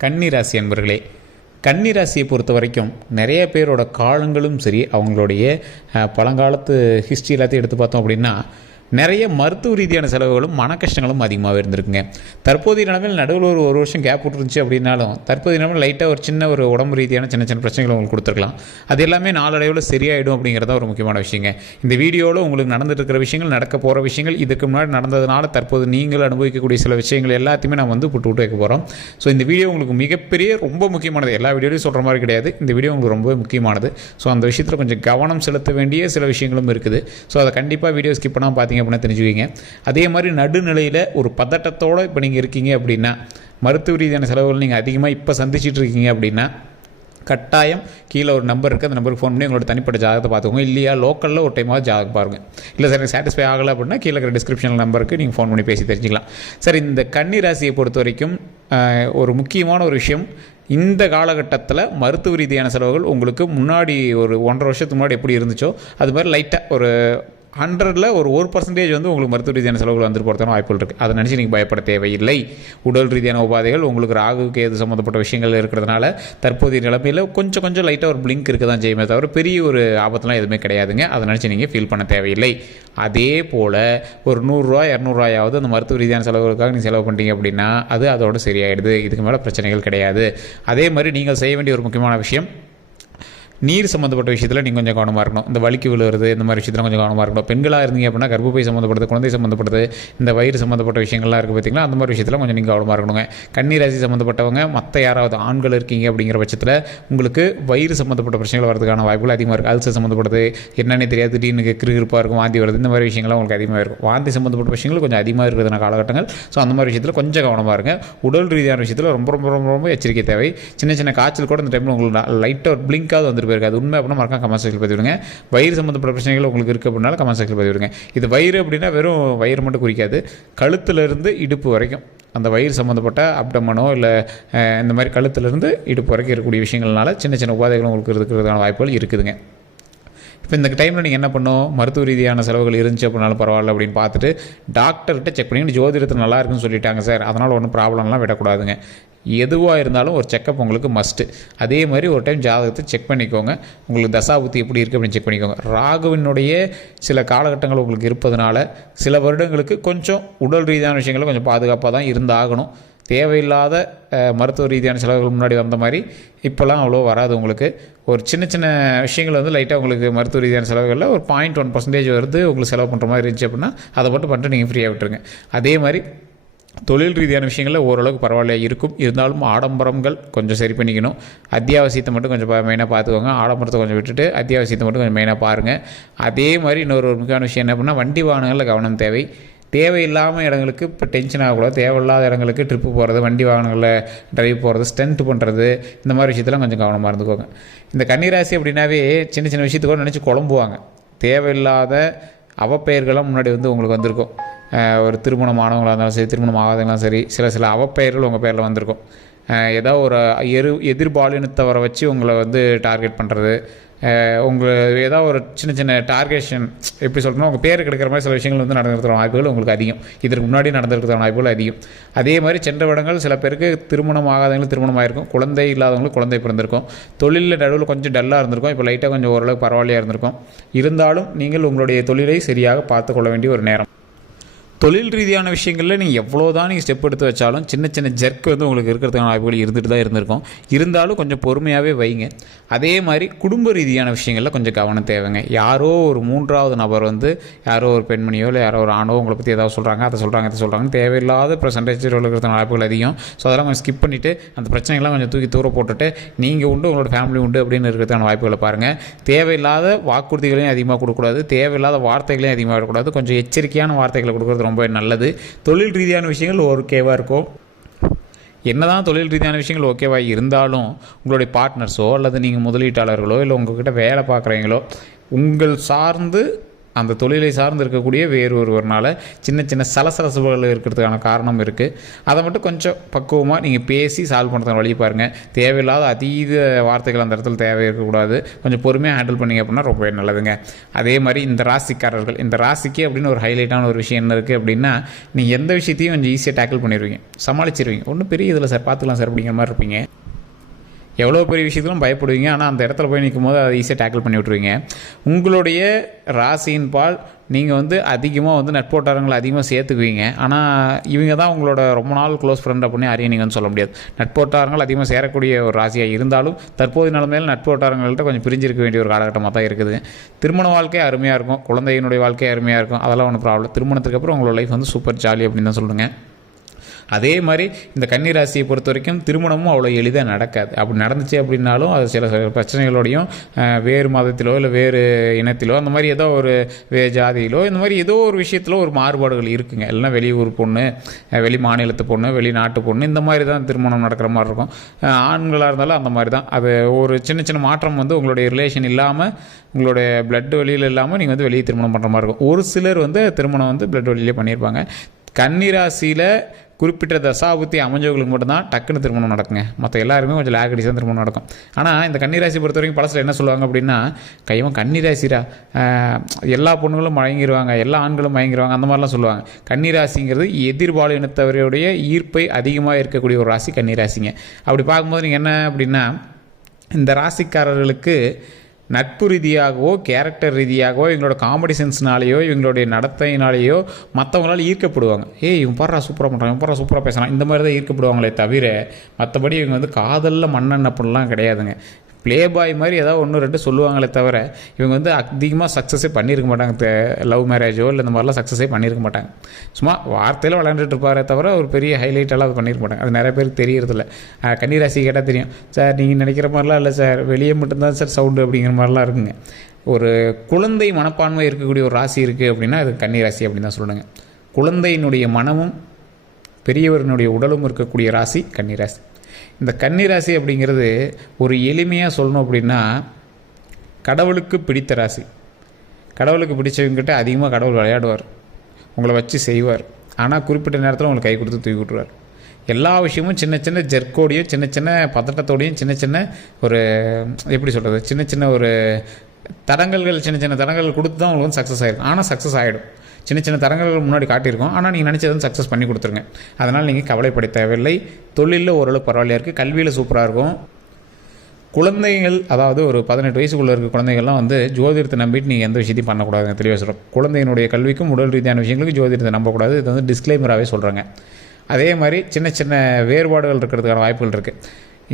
கன்னி ராசி அன்பர்களே கன்னி ராசியை பொறுத்த வரைக்கும் நிறைய பேரோட காலங்களும் சரி அவங்களுடைய பழங்காலத்து ஹிஸ்ட்ரி எல்லாத்தையும் எடுத்து பார்த்தோம் அப்படின்னா நிறைய மருத்துவ ரீதியான செலவுகளும் மன கஷ்டங்களும் அதிகமாகவே இருந்திருக்குங்க. தற்போதைய நிலைமையில் நடுவில் ஒரு ஒரு வருஷம் கேப் விட்டுருந்துச்சு அப்படின்னாலும் தற்போதைய நிலைமையில் லைட்டாக ஒரு சின்ன ஒரு உடம்பு ரீதியான சின்ன சின்ன பிரச்சனைகள் உங்களுக்கு கொடுத்துருக்கலாம். அது எல்லாமே நாளடைவில் சரியாயிடும் அப்படிங்கிறத ஒரு முக்கியமான விஷயங்க. இந்த வீடியோவில் உங்களுக்கு நடந்துட்டு இருக்கிற விஷயங்கள் நடக்க போகிற விஷயங்கள் இதுக்கு முன்னாடி நடந்ததுனால தற்போது நீங்கள் அனுபவிக்கக்கூடிய சில விஷயங்கள் எல்லாத்தையுமே நான் வந்து புட்டு விட்டு வைக்க போகிறோம் ஸோ இந்த வீடியோ உங்களுக்கு மிகப்பெரிய ரொம்ப முக்கியமானது. எல்லா வீடியோலையும் சொல்கிற மாதிரி கிடையாது. இந்த வீடியோ உங்களுக்கு ரொம்ப முக்கியமானது. ஸோ அந்த விஷயத்தில் கொஞ்சம் கவனம் செலுத்த வேண்டிய சில விஷயங்களும் இருக்குது. ஸோ அதை கண்டிப்பாக வீடியோ ஸ்கிப் பார்த்தீங்கன்னா பார்த்தீங்க அப்படின்னா தெரிஞ்சுக்கிங்க அதே மாதிரி நடுநிலையில் ஒரு பதட்டத்தோடு இப்போ நீங்கள் இருக்கீங்க அப்படின்னா மருத்துவ ரீதியான செலவுகள் நீங்கள் அதிகமாக இப்போ சந்திச்சிட்டு இருக்கீங்க அப்படின்னா கட்டாயம் கீழே ஒரு நம்பர் இருக்குது அந்த நம்பருக்கு ஃபோன் பண்ணி உங்களோட தனிப்பட்ட ஜாதகத்தை பார்த்துக்கோங்க. இல்லையா லோக்கலில் ஒரு டைமாவது ஜாதகம் பாருங்கள் இல்லை சார் எனக்கு சாட்டிஸ்ஃபை ஆகலை அப்படின்னா கீழே இருக்கிற டிஸ்கிரிப்ஷன் நம்பருக்கு நீங்கள் ஃபோன் பண்ணி பேசி தெரிஞ்சுக்கலாம். சார் இந்த கன்னி ராசியை பொறுத்த வரைக்கும் ஒரு முக்கியமான ஒரு விஷயம் இந்த காலகட்டத்தில் மருத்துவ ரீதியான செலவுகள் உங்களுக்கு முன்னாடி ஒரு ஒன்றரை வருஷத்துக்கு முன்னாடி எப்படி இருந்துச்சோ அது மாதிரி லைட்டாக ஒரு ஹண்ட்ரடில் ஒரு ஒரு பர்சன்டேஜ் வந்து உங்களுக்கு மருத்துவ ரீதியான செலவுகள் வந்துட்டு போகிறதான வாய்ப்புகள் இருக்குது அதை நினச்சி நீங்கள் பயப்பட தேவையில்லை. உடல் ரீதியான உபாதைகள் உங்களுக்கு ராகுக்கு எது சம்மந்தப்பட்ட விஷயங்கள் இருக்கிறதுனால தற்போதைய நிலைமையில் கொஞ்சம் கொஞ்சம் லைட்டாக ஒரு பிளிங்க் இருக்க தான் செய்யுமே தவிர பெரிய ஒரு ஆபத்தெலாம் எதுவுமே கிடையாதுங்க. அதை நினச்சி நீங்கள் ஃபீல் பண்ண தேவையில்லை. அதே போல் ஒரு நூறுரூவா இரநூறுவாயாவது அந்த மருத்துவ ரீதியான செலவுகளுக்காக நீங்கள் செலவு பண்ணிட்டீங்க அப்படின்னா அது அதோட சரியாயிடுது. இதுக்கு மேலே பிரச்சனைகள் கிடையாது. அதே மாதிரி நீங்கள் செய்ய வேண்டிய ஒரு முக்கியமான விஷயம் நீர் சம்மந்தப்பட்ட விஷயத்தில் நீங்கள் கொஞ்சம் கவனமாக இருக்கணும். இந்த வலிக்கு விழுறது இந்த மாதிரி விஷயத்தில் கொஞ்சம் கவனமாக இருக்கணும். பெண்களாக இருந்தீங்க அப்படின்னா கர்ப்பப்பை சம்மந்தப்பட்டது குழந்தை சம்மந்தப்பட்டது இந்த வயிறு சம்மந்தப்பட்ட விஷயங்கள்லாம் இருக்குது பார்த்தீங்கன்னா அந்த மாதிரி விஷயத்தில் கொஞ்சம் நீங்கள் கவனமாக இருக்கணுங்க. கன்னி சம்மந்தப்பட்டவங்க மற்ற யாராவது ஆண்கள் இருக்கீங்க அப்படிங்கிற பட்சத்தில் உங்களுக்கு வயிறு சம்மந்தப்பட்ட பிரச்சனைகள் வரதுக்கான வாய்ப்புகள் அதிகமாக இருக்குது அல்சர் சம்மந்தப்பட்டது என்னென்னே தெரியாது. திடீர்னு கிருகிருப்பாக இருக்கும் வாந்தி வருது. இந்த மாதிரி விஷயங்கள்லாம் உங்களுக்கு அதிகமாக இருக்கும். வாந்தி சம்மந்தப்பட்ட விஷயங்கள் கொஞ்சம் அதிகமாக இருக்கிறதுன காலகட்டங்கள். ஸோ அந்த மாதிரி விஷயத்தில் கொஞ்சம் கவனமாக இருங்க. உடல் ரீதியான விஷயத்தில் ரொம்ப ரொம்ப ரொம்ப ரொம்ப எச்சரிக்கை தேவை. சின்ன சின்ன காய்ச்சல் கூட இந்த டைமில் உங்களுக்கு லைட்டாக ஒரு பிளிங்காவது வந்துருக்கு போயிருக்கு போயிருக்காது உண்மை அப்படின்னா மறக்காம கமெண்ட் செக்ஷன் பதிவிடுங்க. வயிறு சம்மந்தப்பட்ட பிரச்சனைகள் உங்களுக்கு இருக்குது அப்படின்னால கமெண்ட் செக்ஷன் பதிவிடுங்க. இது வயிறு அப்படின்னா வெறும் வயிறு மட்டும் குறிக்காது. கழுத்துலேருந்து இடுப்பு வரைக்கும். அந்த வயிறு சம்மந்தப்பட்ட அப்டமனோ இல்லை இந்த மாதிரி கழுத்துலேருந்து இடுப்பு வரைக்கும் இருக்கக்கூடிய விஷயங்கள்னால சின்ன சின்ன உபாதைகள் உங்களுக்கு இருக்கிறதுக்கான வாய்ப்புகள் இருக்குதுங்க. இப்போ இந்த டைமில் நீங்கள் என்ன பண்ணணும்? மருத்துவ ரீதியான செலவுகள் இருந்துச்சு அப்படின்னாலும் பரவாயில்ல அப்படின்னு பார்த்துட்டு டாக்டர்கிட்ட செக் பண்ணி ஜோதிடத்தில் நல்லா இருக்குன்னு சொல்லிட்டாங்க சார். அதனால் ஒன்றும் ப்ராப்ளம்லாம் விடக்கூடாதுங்க. எதுவாக இருந்தாலும் ஒரு செக்கப் உங்களுக்கு மஸ்ட்டு அதே மாதிரி ஒரு டைம் ஜாதகத்தை செக் பண்ணிக்கோங்க. உங்களுக்கு தசாபுத்தி எப்படி இருக்குது அப்படின்னு செக் பண்ணிக்கோங்க. ராகுவினுடைய சில காலகட்டங்கள் உங்களுக்கு இருப்பதனால சில வருடங்களுக்கு கொஞ்சம் உடல் ரீதியான விஷயங்களும் கொஞ்சம் பாதுகாப்பாக தான் இருந்தாகணும். தேவையில்லாத மருத்துவ ரீதியான செலவுகள் முன்னாடி வந்த மாதிரி இப்போல்லாம் அவ்வளோ வராது உங்களுக்கு. ஒரு சின்ன சின்ன விஷயங்கள் வந்து லைட்டாக உங்களுக்கு மருத்துவ ரீதியான செலவுகளில் ஒரு பாயிண்ட் ஒன் பர்சன்டேஜ் வருது. உங்களுக்கு செலவு பண்ணுற மாதிரி இருந்துச்சு அப்படின்னா அதை மட்டும் பண்ணிட்டு நீங்கள் ஃப்ரீயாக விட்டுருங்க. அதே மாதிரி தொழில் ரீதியான விஷயங்களில் ஓரளவுக்கு பரவாயில்ல இருக்கும். இருந்தாலும் ஆடம்பரங்கள் கொஞ்சம் சரி பண்ணிக்கணும். அத்தியாவசியத்தை மட்டும் கொஞ்சம் மெயினாக பார்த்துக்கோங்க. ஆடம்பரத்தை கொஞ்சம் விட்டுட்டு அத்தியாவசியத்தை மட்டும் கொஞ்சம் மெயினாக பாருங்கள் அதே மாதிரி இன்னொரு ஒரு முக்கியமான விஷயம் என்ன அப்படின்னா வண்டி வாகனங்களில் கவனம் தேவை. தேவையில்லாமல் இடங்களுக்கு இப்போ டென்ஷன் ஆகக்கூடாது. தேவையில்லாத இடங்களுக்கு ட்ரிப்பு போகிறது வண்டி வாகனங்களில் ட்ரைவ் போகிறது ஸ்டண்ட் பண்ணுறது இந்த மாதிரி விஷயத்தெல்லாம் கொஞ்சம் கவனமாக இருந்துக்கோங்க. இந்த கன்னிராசி அப்படின்னாவே சின்ன சின்ன விஷயத்துக்கூட நினச்சி குழம்புவாங்க. தேவையில்லாத அவப்பெயர்கள்லாம் முன்னாடி வந்து உங்களுக்கு வந்திருக்கும். ஒரு திருமணம் ஆனவங்களாக இருந்தாலும் சரி திருமணம் ஆகாதவங்களும் சரி சில சில அவப்பெயர்கள் உங்கள் பேரில் வந்திருக்கும். ஏதோ ஒரு எரு எதிர்பாலினத்தவரை வச்சு உங்களை வந்து டார்கெட் பண்ணுறது உங்கள் ஏதாவது ஒரு சின்ன சின்ன டார்கெஷன் எப்படி சொல்லணும்னா உங்கள் பேர் கிடைக்கிற மாதிரி சில விஷயங்கள் வந்து நடந்திருக்கிற வாய்ப்புகள் உங்களுக்கு அதிகம். இதற்கு முன்னாடி நடந்திருக்கிற வாய்ப்புகள் அதிகம். அதே மாதிரி சென்ற இடங்கள் சில பேருக்கு திருமணம் ஆகாதவங்களுக்கு திருமணம் ஆகிருக்கும் குழந்தை இல்லாதவங்களுக்கு குழந்தை பிறந்திருக்கும். தொழிலில் நடுவில் கொஞ்சம் டல்லாக இருந்திருக்கும். இப்போ லைட்டாக கொஞ்சம் ஓரளவுக்கு பரவாயில்லையாக இருந்திருக்கும். இருந்தாலும் நீங்கள் உங்களுடைய தொழிலை சரியாக பார்த்து கொள்ள வேண்டிய ஒரு நேரம். தொழில் ரீதியான விஷயங்களில் நீங்கள் எவ்வளோ தான் நீங்கள் ஸ்டெப் எடுத்து வச்சாலும் சின்ன சின்ன ஜெர்க் வந்து உங்களுக்கு இருக்கிறதுக்கான வாய்ப்புகள் இருந்துட்டு தான் இருந்திருக்கும். இருந்தாலும் கொஞ்சம் பொறுமையாகவே வைங்க. அதே மாதிரி குடும்ப ரீதியான விஷயங்களில் கொஞ்சம் கவனம் தேவைங்க. யாரோ ஒரு மூன்றாவது நபர் வந்து யாரோ ஒரு பெண்மணியோ இல்லை யாரோ ஒரு ஆணோ உங்களை பற்றி ஏதாவது சொல்கிறாங்க அதை சொல்கிறாங்க இதை சொல்கிறாங்க தேவையில்லாத பர்சன்டேஜ் இருக்கிறதுக்கான வாய்ப்புகள் அதிகம். ஸோ அதெல்லாம் கொஞ்சம் ஸ்கிப் பண்ணிவிட்டு அந்த பிரச்சனைகள்லாம் கொஞ்சம் தூக்கி தூர போட்டுட்டு நீங்கள் உண்டு உங்களோட ஃபேமிலி உண்டு அப்படின்னு இருக்கிறதுக்கான வாய்ப்புகளை பாருங்கள் தேவையில்லாத வாக்குறுதிகளையும் அதிகமாக கொடுக்கக்கூடாது. தேவையில்லாத வார்த்தைகளையும் அதிகமாக விடக்கூடாது. கொஞ்சம் எச்சரிக்கையான வார்த்தைகளை கொடுக்குறது ரொம்ப நல்லது. தொழில் ரீதியான விஷயங்கள் ஓகேவாக இருக்கும். என்னதான் தொழில் ரீதியான விஷயங்கள் ஓகேவாக இருந்தாலும் உங்களுடைய பார்ட்னர்ஸோ அல்லது நீங்கள் முதலீட்டாளர்களோ இல்லை உங்கள்கிட்ட வேலை பார்க்குறீங்களோ உங்கள் சார்ந்து அந்த தொழிலை சார்ந்து இருக்கக்கூடிய வேறு ஒருவர்னால சின்ன சின்ன சலசலசுகள் இருக்கிறதுக்கான காரணம் இருக்குது அதை மட்டும் கொஞ்சம் பக்குவமாக நீங்கள் பேசி சால்வ் பண்ணுறது வழி பாருங்கள் தேவையில்லாத அதீத வார்த்தைகள் அந்த இடத்துல தேவை இருக்கக்கூடாது. கொஞ்சம் பொறுமையாக ஹேண்டில் பண்ணீங்க அப்படின்னா ரொம்பவே நல்லதுங்க. அதே மாதிரி இந்த ராசிக்காரர்கள் இந்த ராசிக்கு அப்படின்னு ஒரு ஹைலைட்டான ஒரு விஷயம் என்ன இருக்குது அப்படின்னா நீங்கள் எந்த விஷயத்தையும் கொஞ்சம் ஈஸியாக டேக்கிள் பண்ணிடுவீங்க சமாளிச்சிருவீங்க. ஒன்றும் பெரிய இதில் சார் பார்த்துக்கலாம் சார் அப்படிங்கிற மாதிரி இருப்பீங்க. எவ்வளோ பெரிய விஷயத்திலும் பயப்படுவீங்க. ஆனால் அந்த இடத்துல போய் நிற்கும் போது அதை ஈஸியாக டேக்கிள் பண்ணி விட்ருவீங்க உங்களுடைய ராசியின் பால் நீங்கள் வந்து அதிகமாக வந்து நட்போட்டாரங்களை அதிகமாக சேர்த்துக்குவீங்க. ஆனால் இவங்க தான் உங்களோட ரொம்ப நாள் க்ளோஸ் ஃப்ரெண்ட் அப்படின்னு யாரையும் சொல்ல முடியாது. நட்போட்டாரங்கள் அதிகமாக சேரக்கூடிய ஒரு ராசியாக இருந்தாலும் தற்போதைய நிலைமையில் நட்போட்டாரங்கள்ட்ட கொஞ்சம் பிரிஞ்சிருக்க வேண்டிய ஒரு காலகட்டமாக தான் இருக்குது. திருமண வாழ்க்கை அருமையாக இருக்கும். குழந்தையினுடைய வாழ்க்கை அருமையாக இருக்கும். அதெல்லாம் ஒன்றும் ப்ராப்ளம் திருமணத்துக்கு அப்புறம் உங்களோட லைஃப் வந்து சூப்பர் ஜாலி அப்படின்னு தான் சொல்லுங்கள் அதே மாதிரி இந்த கன்னி ராசியை பொறுத்த வரைக்கும் திருமணமும் அவ்வளோ எளிதாக நடக்காது. அப்படி நடந்துச்சு அப்படின்னாலும் அது சில சில பிரச்சனைகளோடையும் வேறு மதத்திலோ இல்லை வேறு இனத்திலோ அந்த மாதிரி ஏதோ ஒரு வே ஜாதியிலோ இந்த மாதிரி ஏதோ ஒரு விஷயத்தில் ஒரு மாறுபாடுகள் இருக்குங்க. இல்லைனா வெளியூர் பொண்ணு வெளி மாநிலத்து பொண்ணு வெளிநாட்டு பொண்ணு இந்த மாதிரி தான் திருமணம் நடக்கிற மாதிரி இருக்கும். ஆண்களாக இருந்தாலும் அந்த மாதிரி தான் அது ஒரு சின்ன சின்ன மாற்றம் வந்து உங்களுடைய ரிலேஷன் இல்லாமல் உங்களுடைய பிளட் வழியில் இல்லாமல் நீங்கள் வந்து வெளியே திருமணம் பண்ணுற மாதிரி இருக்கும். ஒரு சிலர் வந்து திருமணம் வந்து பிளட் வழியிலே பண்ணியிருப்பாங்க கன்னிராசியில் குறிப்பிட்ட தசாபுத்தி அமைஞ்சவங்களுக்கு மட்டும்தான் டக்குன்னு திருமணம் நடக்குங்க. மற்ற எல்லாருமே கொஞ்சம் லேகடிஸ் தான் திருமணம் நடக்கும். ஆனால் இந்த கன்னிராசி பொறுத்த வரைக்கும் பழசில் என்ன சொல்லுவாங்க அப்படின்னா கைவன் கன்னிராசிரா எல்லா பொண்ணுங்களும் மயங்கிடுவாங்க எல்லா ஆண்களும் மயங்கிடுவாங்க அந்த மாதிரிலாம் சொல்லுவாங்க. கன்னிராசிங்கிறது எதிர்பாலினத்தவரையுடைய ஈர்ப்பை அதிகமாக இருக்கக்கூடிய ஒரு ராசி கன்னிராசிங்க. அப்படி பார்க்கும்போது நீங்கள் என்ன அப்படின்னா இந்த ராசிக்காரர்களுக்கு நட்பு ரீதியாகவோ கேரக்டர் ரீதியாகவோ இவங்களோட காமெடி சென்ஸ்னாலேயோ இவங்களுடைய நடத்தையினாலேயோ மற்றவங்களால் ஈர்க்கப்படுவாங்க. ஏய் இவன் பாடுறா சூப்பராக பண்ணுறான் இவன் சூப்பராக பேசுகிறான் இந்த மாதிரி தான் ஈர்க்கப்படுவாங்களே தவிர மற்றபடி இவங்க வந்து காதலில் மண்ணெண்ண அப்படிலாம் கிடையாதுங்க. ப்ளே பாய் மாதிரி ஏதாவது ஒன்று ரெண்டு சொல்லுவாங்களே தவிர இவங்க வந்து அதிகமாக சக்ஸஸே பண்ணியிருக்க மாட்டாங்க. லவ் மேரேஜோ இல்லை இந்த மாதிரிலாம் சக்ஸஸே பண்ணியிருக்க மாட்டாங்க. சும்மா வார்த்தையில் விளையாண்டுட்டு இருப்பாரே தவிர ஒரு பெரிய ஹைலைட்டெல்லாம் அது பண்ணியிருக்க மாட்டாங்க. அது நிறைய பேருக்கு தெரியறதில்ல. கன்னிராசி கேட்டால் தெரியும். சார் நீங்கள் நினைக்கிற மாதிரிலாம் இல்லை சார். வெளியே மட்டும்தான் சார் சவுண்டு அப்படிங்கிற மாதிரிலாம் இருக்குங்க. ஒரு குழந்தை மனப்பான்மை இருக்கக்கூடிய ஒரு ராசி இருக்குது அப்படின்னா அது கன்னிராசி அப்படின்னு தான் சொல்லணுங்க குழந்தையினுடைய மனமும் பெரியவரினுடைய உடலும் இருக்கக்கூடிய ராசி கன்னிராசி இந்த கன்னிராசி அப்படிங்கிறது ஒரு எளிமையாக சொல்லணும் அப்படின்னா கடவுளுக்கு பிடித்த ராசி. கடவுளுக்கு பிடிச்சவங்ககிட்ட அதிகமாக கடவுள் விளையாடுவார். உங்களை வச்சு செய்வார். ஆனால் குறிப்பிட்ட நேரத்தில் உங்களுக்கு கை கொடுத்து தூக்கி விட்டுருவார். எல்லா விஷயமும் சின்ன சின்ன ஜெர்க்கோடையும் சின்ன சின்ன பதட்டத்தோடையும் சின்ன சின்ன ஒரு எப்படி சொல்கிறது சின்ன சின்ன ஒரு தடங்கல்கள் சின்ன சின்ன தடங்கல் கொடுத்து தான் உங்களுக்கு வந்து சக்ஸஸ் ஆகிருக்கும் ஆனால் சக்ஸஸ் ஆகிடும் சின்ன சின்ன தரங்கள் முன்னாடி காட்டியிருக்கோம். ஆனால் நீங்கள் நினச்சதும் சக்ஸஸ் பண்ணி கொடுத்துருங்க. அதனால் நீங்கள் கவலைப்பட தேவையில்லை. தொழிலில் ஓரளவு பரவாயில்லையா இருக்குது கல்வியில் சூப்பராக இருக்கும். குழந்தைகள் அதாவது ஒரு பதினெட்டு வயசுக்குள்ளே இருக்க குழந்தைகள்லாம் வந்து ஜோதிடத்தை நம்பிட்டு நீங்கள் எந்த விஷயத்தையும் பண்ணக்கூடாதுங்க தெளிவாக சொல்கிறோம் குழந்தையினுடைய கல்விக்கும் உடல் ரீதியான விஷயங்களுக்கு ஜோதிடத்தை நம்பக்கூடாது. இது வந்து டிஸ்க்ளைமராகவே சொல்கிறாங்க அதே மாதிரி சின்ன சின்ன வேறுபாடுகள் இருக்கிறதுக்கான வாய்ப்புகள் இருக்குது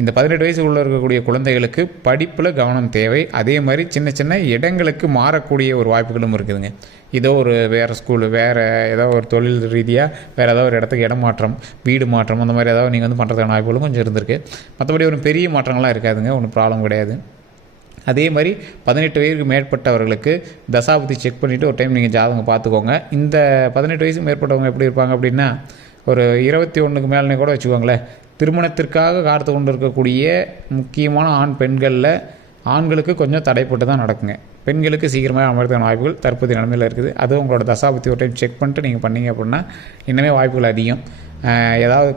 இந்த பதினெட்டு வயசுக்குள்ள இருக்கக்கூடிய குழந்தைகளுக்கு படிப்பில் கவனம் தேவை. அதே மாதிரி சின்ன சின்ன இடங்களுக்கு மாறக்கூடிய ஒரு வாய்ப்புகளும் இருக்குதுங்க. ஏதோ ஒரு வேறு ஸ்கூலு வேறு ஏதோ ஒரு தொழில் ரீதியாக வேறு ஏதோ ஒரு இடத்துக்கு இடம் மாற்றம் வீடு மாற்றம் அந்த மாதிரி ஏதாவது நீங்கள் வந்து பண்ணுறதுக்கான வாய்ப்புகளும் கொஞ்சம் இருந்திருக்கு. மற்றபடி ஒரு பெரிய மாற்றங்கள்லாம் இருக்காதுங்க. ஒன்றும் ப்ராப்ளம் கிடையாது. அதே மாதிரி பதினெட்டு வயதுக்கு மேற்பட்டவர்களுக்கு தசாபதி செக் பண்ணிவிட்டு ஒரு டைம் நீங்கள் ஜாதகம் பார்த்துக்கோங்க. இந்த பதினெட்டு வயசுக்கு மேற்பட்டவங்க எப்படி இருப்பாங்க அப்படின்னா ஒரு இருபத்தி ஒன்றுக்கு மேலே கூட வச்சுக்கோங்களேன். திருமணத்திற்காக காத்து கொண்டு இருக்கக்கூடிய முக்கியமான ஆண் பெண்களில் ஆண்களுக்கு கொஞ்சம் தடைப்பட்டு தான் நடக்குங்க. பெண்களுக்கு சீக்கிரமாக அமர்த்தான வாய்ப்புகள் தற்போதைய நிலைமையில் இருக்குது. அதுவும் உங்களோட தசாபத்தி ஒரு டைம் செக் பண்ணிட்டு நீங்கள் பண்ணீங்க அப்படின்னா இன்னுமே வாய்ப்புகள் அதிகம். ஏதாவது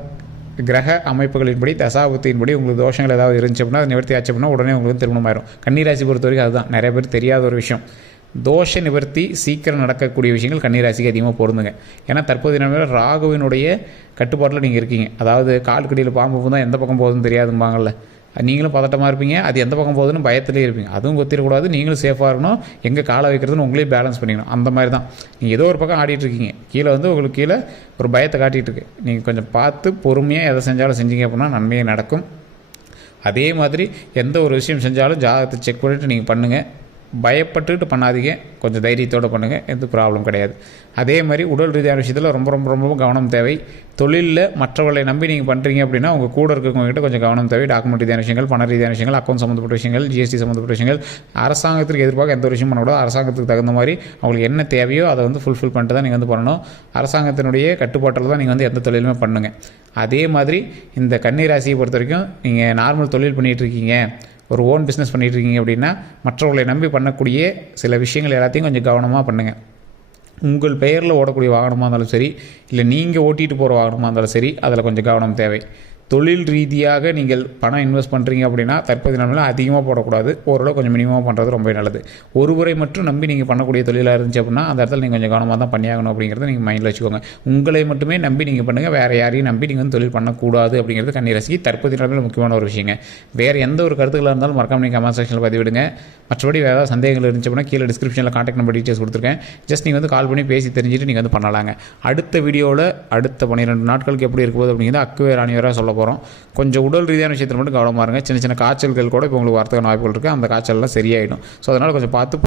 கிரக அமைப்புகளின்படி தசாபத்தியின்படி உங்களுக்கு தோஷங்கள் ஏதாவது இருந்துச்சு அப்படின்னா அது நிவர்த்தி ஆச்சு அப்படின்னா உடனே உங்களுக்கு திருமணம் ஆயிரும் கன்னிராசி பொறுத்த வரைக்கும் அதுதான். நிறைய பேர் தெரியாத ஒரு விஷயம். தோஷ நிவர்த்தி சீக்கிரம் நடக்கக்கூடிய விஷயங்கள் கன்னிராசிக்கு அதிகமாக பொருந்துங்க. ஏன்னா தற்போதைய நிலைமையில் ராகுவினுடைய கட்டுப்பாட்டில் நீங்கள் இருக்கீங்க. அதாவது கால் கடியில் பாம்பு தான் எந்த பக்கம் போகுதுன்னு தெரியாதும்பாங்கள்ல நீங்களும் பதட்டமாக இருப்பீங்க. அது எந்த பக்கம் போகுதுன்னு பயத்திலே இருப்பீங்க. அதுவும் கொத்திடக்கூடாது நீங்களும் சேஃபாக இருக்கணும். எங்கே காலை வைக்கிறதுன்னு உங்களே பேலன்ஸ் பண்ணிக்கணும். அந்த மாதிரி தான் நீங்கள் ஏதோ ஒரு பக்கம் ஆடிட்டு இருக்கீங்க. கீழே வந்து உங்களுக்கு கீழே ஒரு பயத்தை காட்டிகிட்டு இருக்கு. நீங்கள் கொஞ்சம் பார்த்து பொறுமையாக எதை செஞ்சாலும் செஞ்சீங்க அப்படின்னா நன்மையே நடக்கும். அதே மாதிரி எந்த ஒரு விஷயம் செஞ்சாலும் ஜாதகத்தை செக் பண்ணிவிட்டு நீங்கள் பண்ணுங்கள் பயப்பட்டுட்டு பண்ணாதீங்க. கொஞ்சம் தைரியத்தோடு பண்ணுங்கள் எந்த ப்ராப்ளம் கிடையாது. அதே மாதிரி உடல் ரீதியான விஷயத்தில் ரொம்ப ரொம்ப ரொம்ப கவனம் தேவை. தொழிலில் மற்றவர்களை நம்பி நீங்கள் பண்ணுறீங்க அப்படின்னா உங்கள் கூட இருக்கிறவங்ககிட்ட கொஞ்சம் கவனம் தேவை. டாக்குமெண்ட் ரீதியான விஷயங்கள் பண ரீதியான விஷயங்கள் அக்கௌண்ட் சம்மந்தப்பட்ட விஷயங்கள் ஜிஎஸ்டி சம்மந்தப்பட்ட விஷயங்கள் அரசாங்கத்திற்கு எதிர்பார்க்க எந்த ஒரு விஷயம் பண்ணக்கூடாது. அரசாங்கத்துக்கு தகுந்த மாதிரி அவங்களுக்கு என்ன தேவையோ அதை வந்து ஃபுல்ஃபில் பண்ணிட்டு தான் நீங்கள் வந்து பண்ணணும். அரசாங்கத்தினுடைய கட்டுப்பாட்டில் தான் நீங்கள் வந்து எந்த தொழிலுமே பண்ணுங்கள் அதே மாதிரி இந்த கன்னி ராசியை பொறுத்த வரைக்கும் நீங்கள் நார்மல் தொழில் பண்ணிகிட்டு இருக்கீங்க. ஒரு ஓன் பிஸ்னஸ் பண்ணிட்டு இருக்கீங்க அப்படின்னா மற்றவர்களை நம்பி பண்ணக்கூடிய சில விஷயங்கள் எல்லாத்தையும் கொஞ்சம் கவனமாக பண்ணுங்கள் உங்கள் பெயரில் ஓடக்கூடிய வாகனமாக இருந்தாலும் சரி இல்லை நீங்கள் ஓட்டிகிட்டு போகிற வாகனமாக இருந்தாலும் சரி அதில் கொஞ்சம் கவனம் தேவை. தொழில் ரீதியாக நீங்கள் பணம் இன்வெஸ்ட் பண்ணுறீங்க அப்படின்னா தற்போதைய நிலமையில் அதிகமாக போடக்கூடாது. ஓரளவு கொஞ்சம் மினிமமாக பண்ணுறது ரொம்ப நல்லது. ஒரு முறை மட்டும் நம்பி நீங்கள் பண்ணக்கூடிய தொழிலாக இருந்துச்சு அப்படின்னா அந்த இடத்துல நீங்கள் கொஞ்சம் கவனமாக தான் பண்ணியாகணும் அப்படிங்கிறத நீங்கள் மைண்டில் வச்சுக்கோங்க. உங்களை மட்டுமே நம்பி நீங்கள் பண்ணுங்கள் வேறு யாரையும் நம்பி நீங்கள் வந்து தொழில் பண்ணக்கூடாது அப்படிங்கிறது கன்னிராசிக்கு தற்போதைய நிலமையில் முக்கியமான ஒரு விஷயங்க. வேறு எந்த ஒரு கருத்துக்களாக இருந்தாலும் மறக்காம நீங்கள் கமெண்ட் செக்ஷனில் பதிவிடுங்க. மற்றபடி வேறு ஏதாவது சந்தேகங்கள் இருந்துச்சு அப்படின்னா கீழே டிஸ்கிரிப்ஷனில் காண்டாக்ட் நம்பர் டீட்டெயில்ஸ் கொடுத்துருக்கேன். ஜஸ்ட் நீங்கள் வந்து கால் பண்ணி பேசி தெரிஞ்சுட்டு நீங்கள் வந்து பண்ணலாங்க. அடுத்த வீடியோவில் அடுத்த பன்னிரெண்டு நாட்களுக்கு எப்படி இருக்கும்போது அப்படிங்கிறது அக்குவே ராணிவராக சொல்ல போகிறோம் கொஞ்சம் உடல் ரீதியான விஷயத்தில் மட்டும் கவனமாக இருங்க. சின்ன சின்ன காய்ச்சல்கள் கூட இப்போ உங்களுக்கு வரதுக்கான வாய்ப்புகள் இருக்குது அந்த காய்ச்சல்லாம் சரியாயிடும். ஸோ அதனால் கொஞ்சம் பார்த்து